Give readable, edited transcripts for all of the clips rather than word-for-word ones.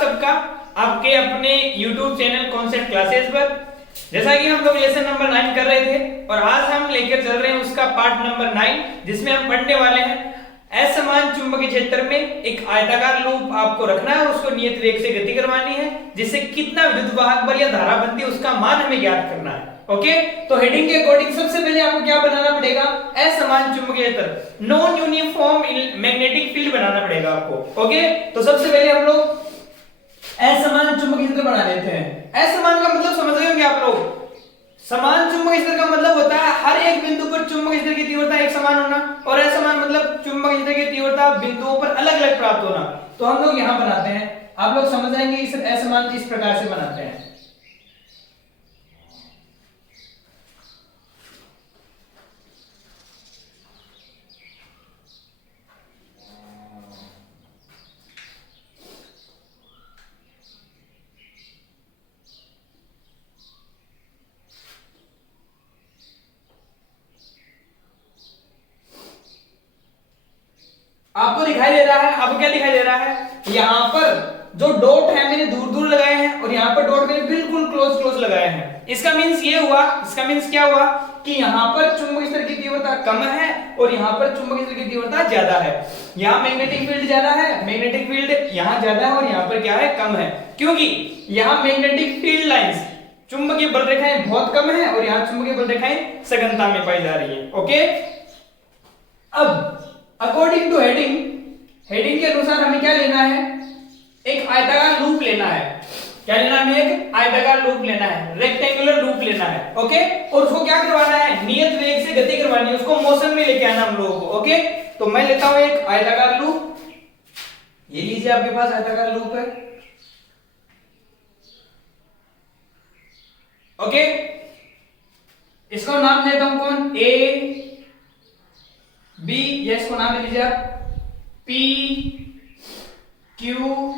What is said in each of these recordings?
सबका आपके अपने YouTube चैनल कॉन्सेप्ट क्लासेस पर। जैसा कि हम लोग लेसन नंबर 9 कर रहे थे और आज हम लेकर चल रहे हैं उसका पार्ट नंबर 9, जिसमें हम पढ़ने वाले हैं असमान चुंबकीय क्षेत्र में एक आयताकार लूप आपको रखना है और उसको नियत वेग से गति करवानी है, जिससे कितना विद्युत वाहक बल या धारा बनती है उसका मान हमें ज्ञात करना है। ओके, तो हेडिंग के अकॉर्डिंग सबसे पहले आपको क्या बनाना पड़ेगा? असमान चुंबकीय क्षेत्र, नॉन यूनिफॉर्म मैग्नेटिक फील्ड बनाना पड़ेगा आपको। ओके, तो सबसे पहले हम लोग असमान चुंबकीय क्षेत्र बना लेते हैं। असमान का मतलब समझ रहे होंगे आप लोग। समान चुंबकीय क्षेत्र का मतलब होता है हर एक बिंदु पर चुंबकीय क्षेत्र की तीव्रता एक समान होना, और असमान मतलब चुंबकीय क्षेत्र की तीव्रता बिंदुओं पर अलग अलग प्राप्त होना। तो हम लोग यहां बनाते हैं, आप लोग समझ जाएंगे इस असमान इस प्रकार से बनाते हैं। आपको दिखाई दे रहा है, आपको क्या दिखाई दे रहा है? यहां पर जो डॉट है मैंने दूर दूर लगाए हैं और यहां पर डॉट मैंने बिल्कुल क्लोज क्लोज लगाए हैं। इसका मींस ये हुआ, इसका मींस क्या हुआ कि यहां पर चुंबकीय क्षेत्र की तीव्रता कम है और यहां पर चुंबकीय क्षेत्र की तीव्रता ज्यादा है। यहां मैग्नेटिक फील्ड ज्यादा है, मैग्नेटिक फील्ड यहां ज्यादा है और यहां पर क्या है? कम है, क्योंकि यहां मैग्नेटिक फील्ड लाइंस चुंबकीय बल रेखाएं बहुत कम है और यहां चुंबकीय बल रेखाएं सघनता में पाई जा रही है। ओके, अब अकॉर्डिंग टू हेडिंग, हेडिंग के अनुसार हमें क्या लेना है? एक आयताकार लूप लेना है। क्या लेना है? हमें एक आयताकार लूप लेना है, रेक्टेंगुलर लूप लेना है। ओके, और उसको क्या करवाना है? नियत वेग से गति करवानी है, उसको मोशन में लेके आना हम लोगों को। ओके, तो मैं लेता हूं एक आयताकार लूप, ये लीजिए आपके पास आयताकार लूप है। ओके, इसको नाम देता हूं कौन? ए बी, या इसको नाम दे लीजिए आप पी क्यू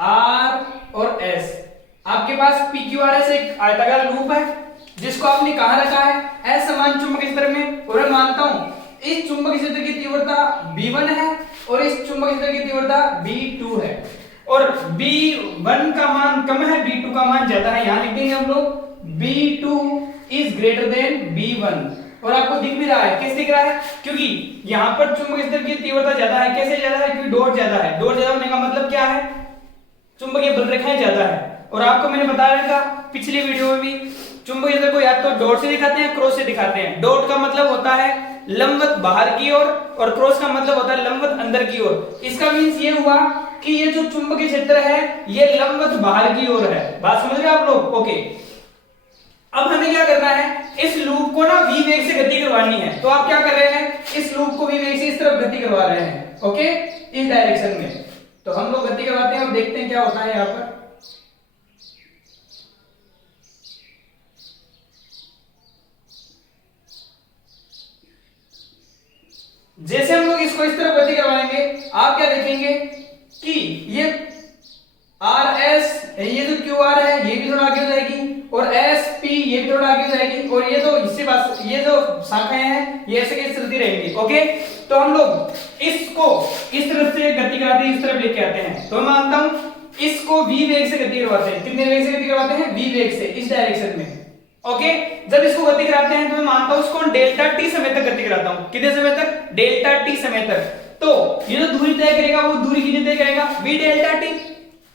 आर और एस। आपके पास पी क्यू आर एस एक आयताकार लूप है जिसको आपने कहां रखा है? असमान चुंबकीय क्षेत्र में। और मैं मानता हूं इस चुंबकीय क्षेत्र की तीव्रता B1 है और इस चुंबकीय क्षेत्र की तीव्रता B2 है, और B1 का मान कम है, B2 का मान ज्यादा है। यहां लिख देंगे हम लोग B2 is greater than B1। और आपको दिख भी रहा है, कैसे दिख रहा है? क्योंकि यहां पर चुंबकीय क्षेत्र की तीव्रता ज्यादा है। कैसे ज्यादा है? क्योंकि डॉट ज्यादा है। डॉट ज्यादा होने का मतलब क्या है? चुंबकीय बल रेखाएं ज्यादा है। और आपको मैंने बताया था पिछली वीडियो में भी, चुंबकीय क्षेत्र को या तो डॉट से दिखाते हैं, क्रॉस से दिखाते हैं। डॉट का मतलब होता है लंबवत बाहर की ओर और क्रॉस का मतलब होता है लंबवत अंदर की ओर। इसका मींस ये हुआ कि ये जो चुंबकीय क्षेत्र है ये लंबवत बाहर की ओर है। बात समझ रहे हैं आप लोग? ओके, अब हमें क्या करना है? इस लूप को ना v वेग से गति करवानी है। तो आप क्या कर रहे हैं? इस लूप को v वेग से इस तरफ गति करवा रहे हैं। ओके, इस डायरेक्शन में। तो हम लोग गति करवाते हैं और देखते हैं क्या होता है यहां पर। जैसे हम लोग इसको इस तरफ गति करवाएंगे, आप क्या देखेंगे कि ये आर एस, ये जो क्यू आर है ये भी थोड़ा आगे हो जाएगी, और एस पी ये भी थोड़ा आगे हो जाएगी, और ये तो इससे बात, ये जो शाखाएं हैं ये ऐसे कैसे चलती रहेंगी। ओके, तो हम लोग इसको इस तरफ से गति कराते हैं, इस तरफ लेके आते हैं। तो मैं मानता हूं इसको v वेग से गति करवाते हैं। कितने वेग से गति करवाते हैं? v वेग से, इस डायरेक्शन में। ओके, जब इसको गति कराते हैं तो मैं मानता हूं इसको डेल्टा टी समय तक गति कराता हूं। कितने समय तक? डेल्टा टी समय तक। तो ये जो दूरी तय करेगा वो दूरी कितनी तय करेगा? v delta T.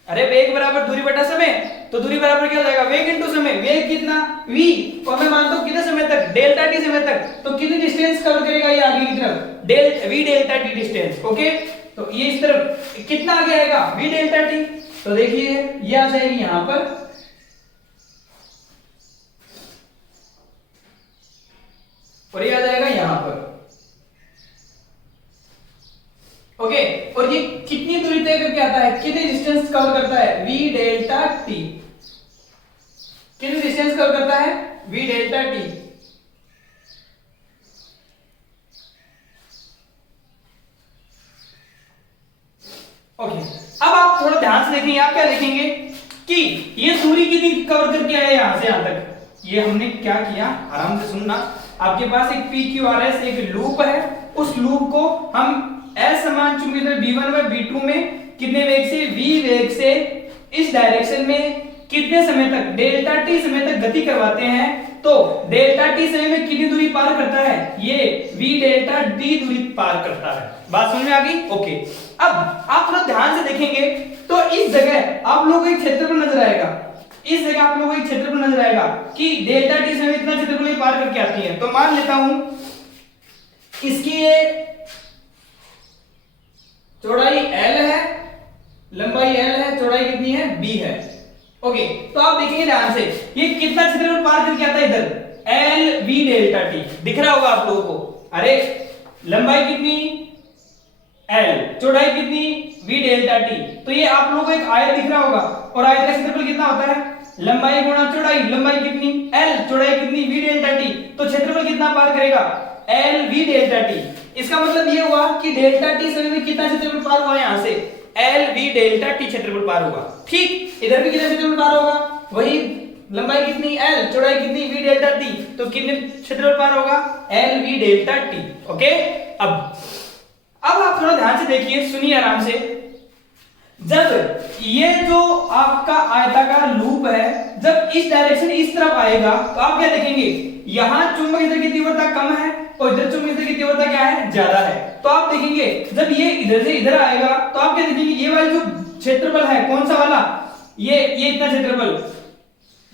अरे वेग बराबर दूरी बटा समय, तो दूरी बराबर क्या हो जाएगा? वेग इनटू समय। वेग कितना? v, और मैं मानता हूं कितने समय तक? डेल्टा टी समय तक। तो कितनी डिस्टेंस कवर करेगा ये आगे की तरफ? v delta T distance. Okay, तो ये इस तरफ कितना आगे आएगा? v delta T. तो देखिए ये आ जाएगी यहां पर, और ये आ जाएगा यहां पर। ओके, और ये कितनी दूरी तय करके आता है? कितनी डिस्टेंस कवर करता है? v delta T. कितनी डिस्टेंस कवर करता है? v delta T. ओके, अब आप थोड़ा ध्यान से देखेंगे, आप क्या देखेंगे कि ये दूरी कितनी कवर करके आया यहां से यहां तक। ये हमने क्या किया, आराम से सुनना। आपके पास एक PQRS एक लूप है, उस लूप को हम असमान चुंबकीय क्षेत्र B1 व B2 में कितने वेग से? v वेग से इस डायरेक्शन में कितने समय तक, डेल्टा टी समय तक गति करवाते हैं, तो डेल्टा टी समय में कितनी दूरी पार करता है, ये v डेल्टा डी दूरी पार करता है। बात समझ में आ गई? ओके, अब आप थोड़ा ध्यान से देखेंगे तो इस जगह आप लोगों को एक क्षेत्रफल नजर आएगा, इस जगह आप लोगों को एक क्षेत्रफल नजर आएगा कि डेल्टा टी समय इतना क्षेत्रफल पार करके आती है। तो मान लेता हूं इसकी ये चौड़ाई L है, लंबाई L है, चौड़ाई कितनी है, B है। ओके, तो आप देखेंगे ध्यान से ये कितना क्षेत्रफल पार करके आता है इधर, L V डेल्टा टी दिख रहा होगा आप लोगों को। अरे लंबाई कितनी L, चौड़ाई कितनी V डेल्टा टी, तो ये आप लोगों को एक आयत दिख रहा होगा और आयत का क्षेत्रफल कितना होता है, लंबाई गुणा चौड़ाई, लंबाई कितनी L, चौड़ाई कितनी V डेल्टा टी, तो क्षेत्रफल कितना पार करेगा, L V डेल्टा टी। इसका मतलब ये हुआ कि डेल्टा टी समय में कितना क्षेत्रफल पार हुआ, यहां से L V डेल्टा टी क्षेत्रफल पार होगा। ठीक, इधर भी कितना क्षेत्रफल पार होगा, वही लंबाई कितनी L, चौड़ाई कितनी V डेल्टा टी, तो कितने क्षेत्रफल पार होगा, L V delta T. Okay, अब आप थोड़ा ध्यान से देखिए, सुनिए आराम से। जब ये जो आपका आयताकार लूप है, जब इस डायरेक्शन इस तरफ आएगा तो आप क्या देखेंगे, यहां चुंबक क्षेत्र की तीव्रता कम है और इधर चुंबक क्षेत्र की तीव्रता क्या है, ज्यादा है। तो आप देखेंगे जब ये इधर से इधर आएगा तो आप क्या देखेंगे, ये वाला जो क्षेत्रफल है, कौन सा वाला, ये इतना क्षेत्रफल,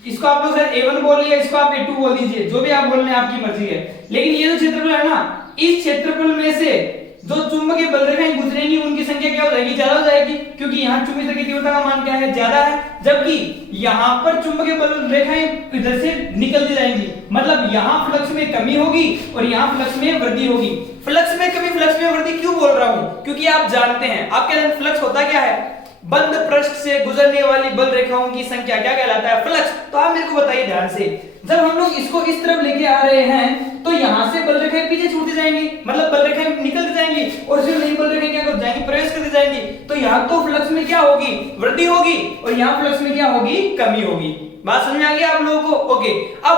इसको आप लोग शायद A1 बोल लिया, इसको आप A2 बोल दीजिए, जो भी आप बोल रहे हैं आपकी मर्जी है। लेकिन ये जो क्षेत्रफल है ना, इस क्षेत्रफल में से जो चुंबकीय बल रेखाएं गुजरेंगी उनकी संख्या क्या हो जाएगी, ज्यादा हो जाएगी, क्योंकि यहाँ चुंबकीय क्षेत्र की तीव्रता का मान क्या है, ज्यादा है, जबकि यहाँ पर चुंबकीय बल रेखाएं इधर से निकलती जाएंगी, मतलब यहाँ फ्लक्स में कमी होगी और यहाँ फ्लक्स में वृद्धि होगी। फ्लक्स में कमी, फ्लक्स में वृद्धि क्यों बोल रहा हूँ, क्योंकि आप जानते हैं आपके अंदर फ्लक्स होता क्या है, बंद पृष्ठ से गुजरने वाली बल रेखाओं की संख्या क्या कहलाता है, फ्लक्स। तो आप मेरे को बताइए ध्यान से, जब हम लोग इसको इस तरफ लेके आ रहे हैं तो यहां से बल रेखाएं पीछे छूटती जाएंगी, मतलब बल रेखाएं निकलती जाएंगी और फिर नई बल रेखाएं क्या कर जाएंगी, प्रवेश करती जाएंगी। तो यहां तो फ्लक्स में क्या होगी, वृद्धि होगी, और यहां फ्लक्स में क्या होगी, कमी होगी। बात समझ में आ गई आप लोगों को? ओके, अब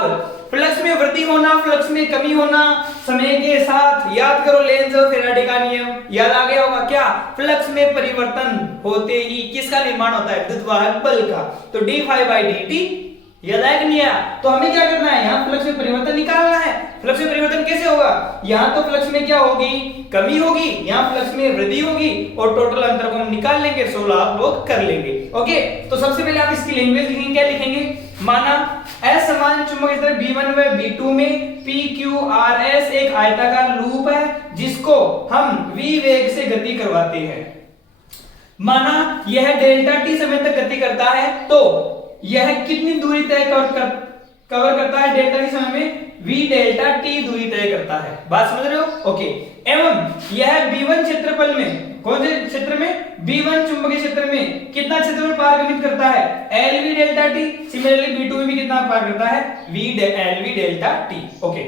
फ्लक्स में वृद्धि होना, फ्लक्स में कमी होना, समय के साथ याद करो लेंज और फैराडे का नियम, याद आ गया होगा क्या, फ्लक्स में परिवर्तन होते ही किसका निर्माण होता है, विद्युतवाहक बल का। तो d∅dt याद आया कि नहीं आया? तो हमें क्या करना है, यहाँ फ्लक्स में परिवर्तन निकालना है। फ्लक्स में परिवर्तन कैसे होगा, यहाँ तो फ्लक्स में क्या होगी, कमी होगी, यहाँ फ्लक्स में वृद्धि होगी, और टोटल अंतर को हम निकाल लेंगे, 16 आप लोग कर लेंगे। ओके, तो सबसे पहले आप इसकी लैंग्वेज लिखेंगे, क्या लिखेंगे, माना असमान चुंबक क्षेत्र B1 व B2 में PQRS एक आयताकार लूप है जिसको हम v वेग से गति करवाते हैं। माना यह डेल्टा टी समय तक गति करता है, तो यह कितनी दूरी तय कवर करता है, डेल्टा टी समय में v डेल्टा टी दूरी तय करता है। बात समझ रहे हो? ओके, एवं यह B1 क्षेत्रफल में, कौन से क्षेत्र में, B1 चुंबकीय क्षेत्र में कितना क्षेत्रफल पारगमित करता है, LV delta T. Similarly B2 में भी कितना पार करता है, LV डेल्टा टी। ओके,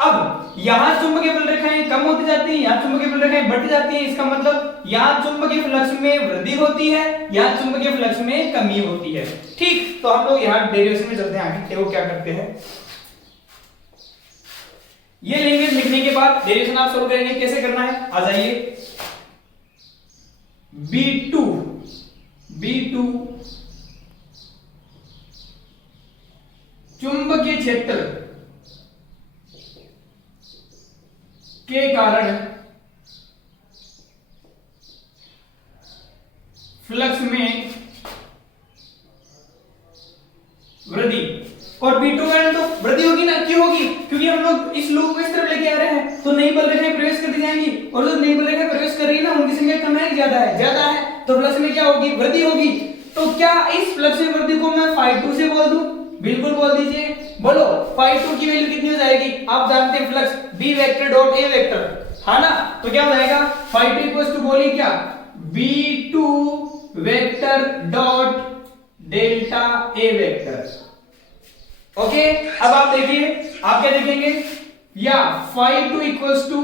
अब यहां चुंबकीय बल रेखाएं कम होती जाती हैं, यहां चुंबकीय बल रेखाएं बढ़ती जाती हैं, इसका मतलब यहां चुंबकीय फ्लक्स में वृद्धि होती है, यहां चुंबकीय फ्लक्स में कमी होती है। ठीक, तो हम लोग यहां डेरिवेशन में चलते हैं आगे, देखो क्या करते हैं। ये लैंग्वेज लिखने के बाद डेरिवेशन आप सोल्व करेंगे, कैसे करना है, आ जाइए। B2 चुंबकीय क्षेत्र के कारण फ्लक्स में वृद्धि, और B2 कारण तो वृद्धि होगी ना, क्यों होगी, क्योंकि हम लोग इस लूप को इस तरफ लेके आ रहे हैं, तो नई बल रेखाएं प्रवेश करती जाएंगी, और जो नई बल रेखाएं प्रवेश कर रही है ना, उनकी संख्या कम है ज्यादा है, ज्यादा है, तो फ्लक्स में क्या होगी, वृद्धि होगी। तो क्या इस फ्लक्स में वृद्धि को मैं ∅2 से बोल दूं, बिल्कुल बोल दीजिए, बोलो ∅2 की वैल्यू कितनी हो जाएगी, आप जानते हैं flux B vector dot A vector, है ना, तो क्या हो जाएगा, ∅2 इक्वल्स टू बोलिए क्या, B2 vector dot delta A vector. Okay, अब आप देखिए, आप क्या देखेंगे, या ∅2 इक्वल्स टू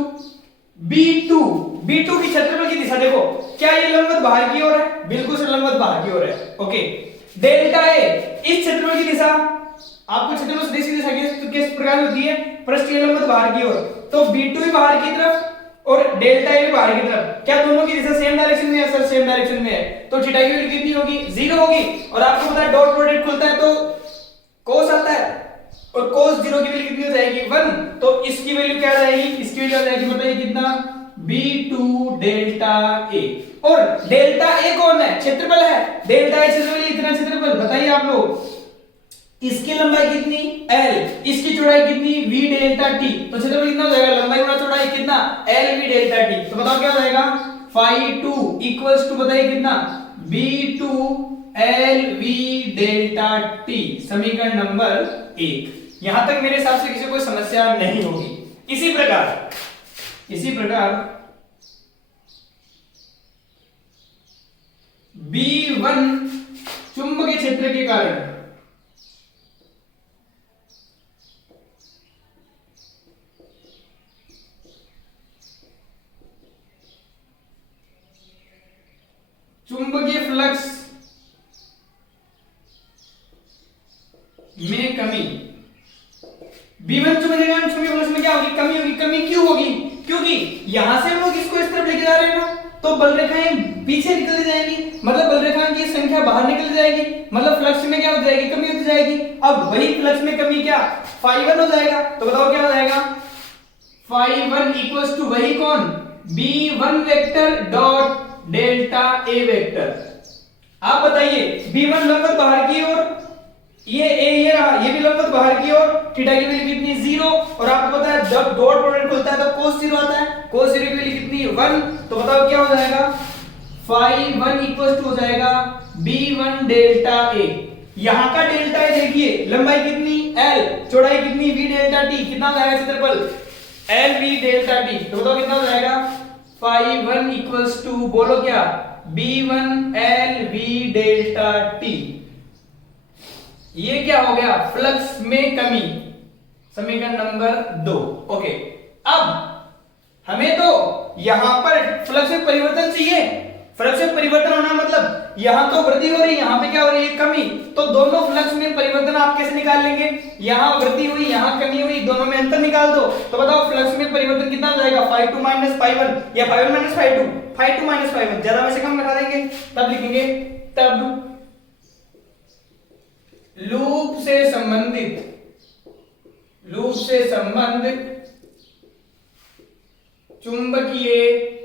B2 की क्षेत्रफल की दिशा देखो, क्या ये लंबवत बाहर की ओर है, बिल्कुल से लंबवत बाहर की ओर है। ओके, डेल्टा A इस क्षेत्रफल की दिशा, आपको क्षेत्रफल सदिश की दिशा किस प्रकार होती है, पृष्ठ के लंबवत बाहर की ओर, तो B2 भी बाहर की तरफ और डेल्टा ए बाहर की तरफ, क्या दोनों की दिशा सेम डायरेक्शन में है? सर सेम डायरेक्शन में है, तो थीटा की वैल्यू कितनी होगी? 0 होगी। और आपको पता है डॉट प्रोडक्ट खुलता है तो cos आता है, और cos 0 की वैल्यू कितनी हो जाएगी? 1। तो इसकी वैल्यू क्या आ जाएगी? इसकी वैल्यू आ जाएगी, बताइए कितना? b2 delta A. और डेल्टा ए कौन है? क्षेत्रफल है। डेल्टा ए क्षेत्रफल, इतना क्षेत्रफल, बताइए आप लोग। इसकी लंबाई कितनी? l, इसकी चौड़ाई कितनी? v delta t। तो क्षेत्रफल कितना हो जाएगा? लंबाई गुणा चौड़ाई कितना? l v delta t। तो बताओ क्या हो जाएगा? phi 2 इक्वल्स टू, बताइए कितना? b2 l v delta t। समीकरण नंबर 1। यहां तक मेरे हिसाब से किसी को कोई समस्या नहीं होगी। इसी प्रकार B1 चुंबकीय क्षेत्र के कारण चुंबकीय फ्लक्स में कमी, B1 चुंबकीय फ्लक्स में क्या होगी? कमी होगी। कमी क्यों होगी? क्योंकि यहां से हम लोग इसको इस तरफ लेके जा रहे हैं ना, तो बल रेखाएं पीछे निकल जाएंगी, मतलब बल रेखाओं की संख्या बाहर निकल जाएगी, मतलब फ्लक्स में क्या हो जाएगी? कमी हो जाएगी। अब वही फ्लक्स में कमी क्या? phi1 हो जाएगा। तो बताओ क्या हो जाएगा? phi1 इक्वल्स टू वही कौन? B1 vector dot delta A vector. आप बताइए, B1 लंबवत बाहर की ओर, ये ए ये रहा, ये भी लंबवत बाहर की ओर, थीटा की वैल्यू कितनी? 0। और आपको पता है जब डॉट प्रोडक्ट खुलता है तो cos 0 आता है, cos 0 की वैल्यू कितनी? 1। तो बताओ क्या हो जाएगा? phi1 इक्वल्स टू हो जाएगा B1 डेल्टा ए। यहां का डेल्टा ए देखिए, लंबाई कितनी? l, चौड़ाई कितनी? v delta t। कितना हो जाएगा क्षेत्रफल? l v delta t। तो बताओ कितना हो जाएगा? phi1 इक्वल्स टू, बोलो क्या? B1 l v delta t। ये क्या हो गया? फ्लक्स में कमी, समीकरण नंबर 2। ओके, अब हमें तो यहां पर फ्लक्स में परिवर्तन चाहिए। फ्लक्स में परिवर्तन होना मतलब यहां तो वृद्धि हो रही है, यहां पे क्या हो रही है? कमी। तो दोनों फ्लक्स में परिवर्तन आप कैसे निकाल लेंगे? यहां वृद्धि हुई, यहां कमी हुई, दोनों में अंतर निकाल दो। तो बताओ फ्लक्स में परिवर्तन कितना हो जाएगा? phi2 माइनस phi1 या phi1 minus phi2, phi2 minus phi1, ज्यादा में से कम करा देंगे, तब लिखेंगे, तब लूप से संबंधित चुंबकीय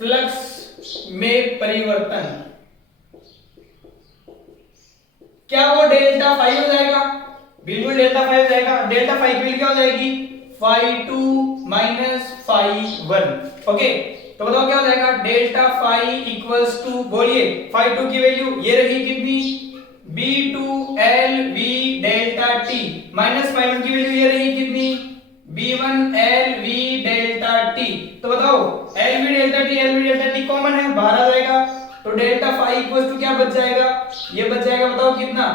फ्लक्स में परिवर्तन, क्या वो डेल्टा फाई हो जाएगा? बिल्कुल डेल्टा फाई हो जाएगा। डेल्टा फाई की वैल्यू क्या हो जाएगी? phi2 minus phi1। ओके, तो बताओ क्या हो जाएगा? डेल्टा फाई इक्वल्स टू, बोलिए phi2 की वैल्यू ये रही कितनी? b2 l v delta t minus phi1 की वैल्यू ये रही कितनी? b1 l v delta t। तो बताओ l v delta t common है, बाहर आ जाएगा, तो डेल्टा फाई इक्वल्स टू क्या बच जाएगा? ये बच जाएगा, बताओ कितना?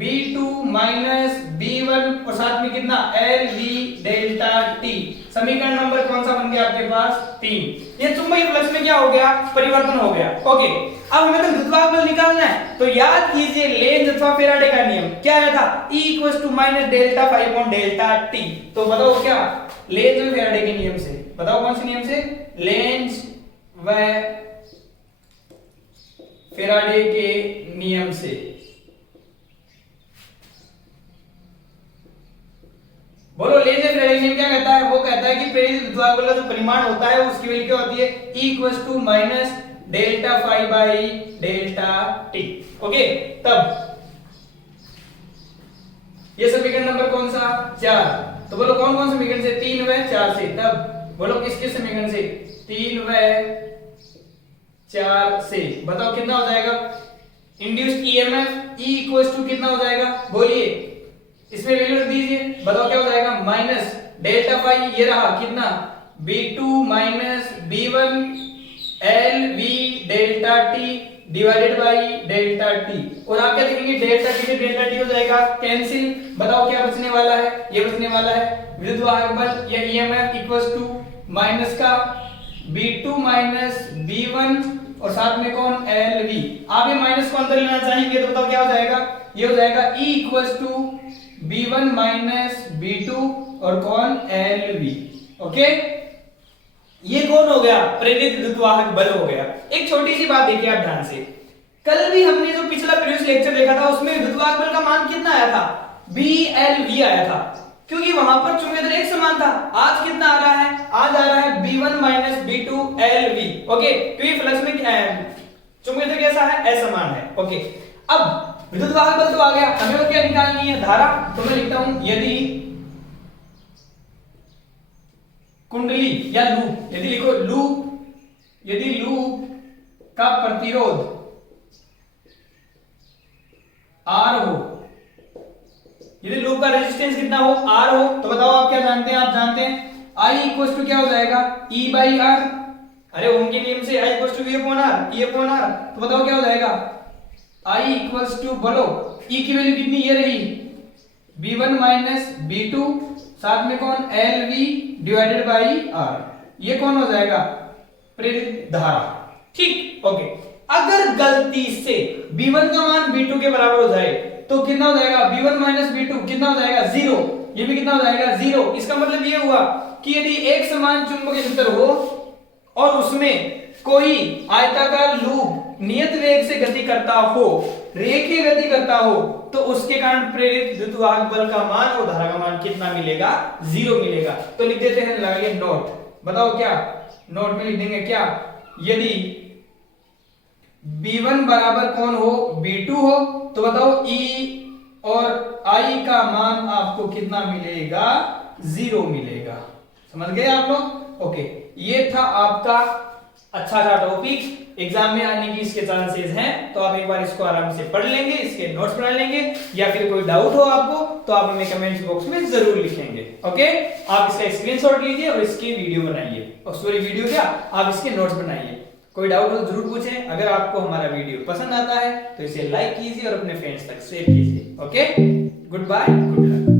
b2 माइनस b1 और साथ में कितना? l v delta t। समीकरण नंबर कौन सा बन गया आपके पास? 3। ये चुंबकीय फ्लक्स में क्या हो गया? परिवर्तन हो गया। ओके, अब हमें तो गुरुत्वाकर्षण बल निकालना है, तो याद कीजिए लेंज अथवा फैराडे का नियम क्या आया था? E equals to minus delta phi upon delta t। तो बताओ क्या? लेंज और फैराडे के नियम से, बताओ कौन से नियम से? लेंज व फैराडे के नियम से। बोलो लेंज और फैराडे नियम क्या कहता है? वो कहता है कि प्रेरित विद्युत बल का जो परिमाण होता है उसकी वैल्यू क्या होती है? E equals to minus delta phi by delta T. Okay, तब ये समीकरण नंबर कौन सा? 4। तो बोलो कौन कौन से समीकरण से? 3 व 4 से। तब बोलो किसके समीकरण से? 3 व 4 से। बताओ कितना हो जाएगा? Induced EMF E equals to कितना हो जाएगा? बोलिए, इसमें वैल्यू रख दीजिए, बताओ क्या हो जाएगा? माइनस डेल्टा फाई ये रहा कितना? b2 minus b1 l v delta t divided by delta t। और आप क्या लिखेंगे? डेल्टा t से डेल्टा t हो जाएगा कैंसिल। बताओ क्या बचने वाला है? ये बचने वाला है विद्युत वाहक बल या ईएमएफ इक्वल्स टू माइनस का b2 माइनस b1 और साथ में कौन? lv। आप ये माइनस को अंदर लेना चाहेंगे तो बताओ क्या हो जाएगा? ये हो जाएगा E equals to B1 minus B2 और कौन LV। ओके, ये कौन हो गया? प्रेरित विद्युत वाहक बल हो गया। एक छोटी सी बात देखिए आप ध्यान से, कल भी हमने जो पिछला प्रीवियस लेक्चर देखा था उसमें विद्युत वाहक बल का मान कितना आया था? BLV आया था, क्योंकि वहां पर चुंबकीय क्षेत्र एक समान था। आज कितना आ रहा है? आज आ रहा है B1 minus B2 LV। Okay, क्योंकि फ्लक्स में क्या है? चुंबकीय क्षेत्र कैसा है? असमान है। ओके, अब विद्युत वाहक बल तो आ गया, हमें वो क्या निकालनी है? धारा। तो मैं लिखता हूं यदि कुंडली या लूप, यदि लिखो लूप, यदि लूप का प्रतिरोध R हो, यदि लूप का रेजिस्टेंस कितना हो? R हो, तो बताओ आप क्या जानते हैं? आप जानते हैं I इक्वल टू क्या हो जाएगा? E by R। अरे ओम के नियम से I equal to E upon R, E upon R। तो बताओ क्या हो जाएगा? I इक्वल टू, बोलो E की वैल्यू कितनी? ये रही B1 माइनस B2, साथ में कौन? LV divided by R। ये कौन हो जाएगा? प्रेरित धारा। ठीक, ओके। अगर गलती से B1 का मान B2 के बराबर हो जाए तो कितना हो जाएगा? B1 माइनस B2 कितना हो जाएगा? 0। ये भी कितना हो जाएगा? 0। इसका मतलब ये हुआ कि यदि एक समान चुंबकीय क्षेत्र हो और उसमें कोई आयताकार लूप नियत वेग से गति करता हो, रेखीय गति करता हो, तो उसके कारण प्रेरित विद्युत वाहक बल का मान और धारा का मान कितना मिलेगा? 0 मिलेगा। तो लिख देते हैं, लगाइए नोट। बताओ क्या नोट में लिख देंगे? क्या? यदि B1 बराबर कौन हो? B2 हो, तो बताओ E और I का मान आपको कितना मिलेगा? 0 मिलेगा। समझ गए आप लोग? ओके, ये था आपका अच्छा सा टॉपिक, एग्जाम में आने की इसके चांसेस हैं, तो आप एक बार इसको आराम से पढ़ लेंगे, इसके नोट्स बना लेंगे, या फिर कोई डाउट हो आपको तो आप हमें कमेंट बॉक्स में जरूर लिखेंगे। ओके, आप इसका स्क्रीनशॉट लीजिए और इसकी वीडियो बनाइए, और सॉरी वीडियो क्या, आप इसके नोट्स बनाइए। कोई डाउट हो तो जरूर पूछें। अगर आपको हमारा वीडियो पसंद आता है तो इसे लाइक कीजिए और अपने फ्रेंड्स तक शेयर कीजिए। Okay, good bye, good luck.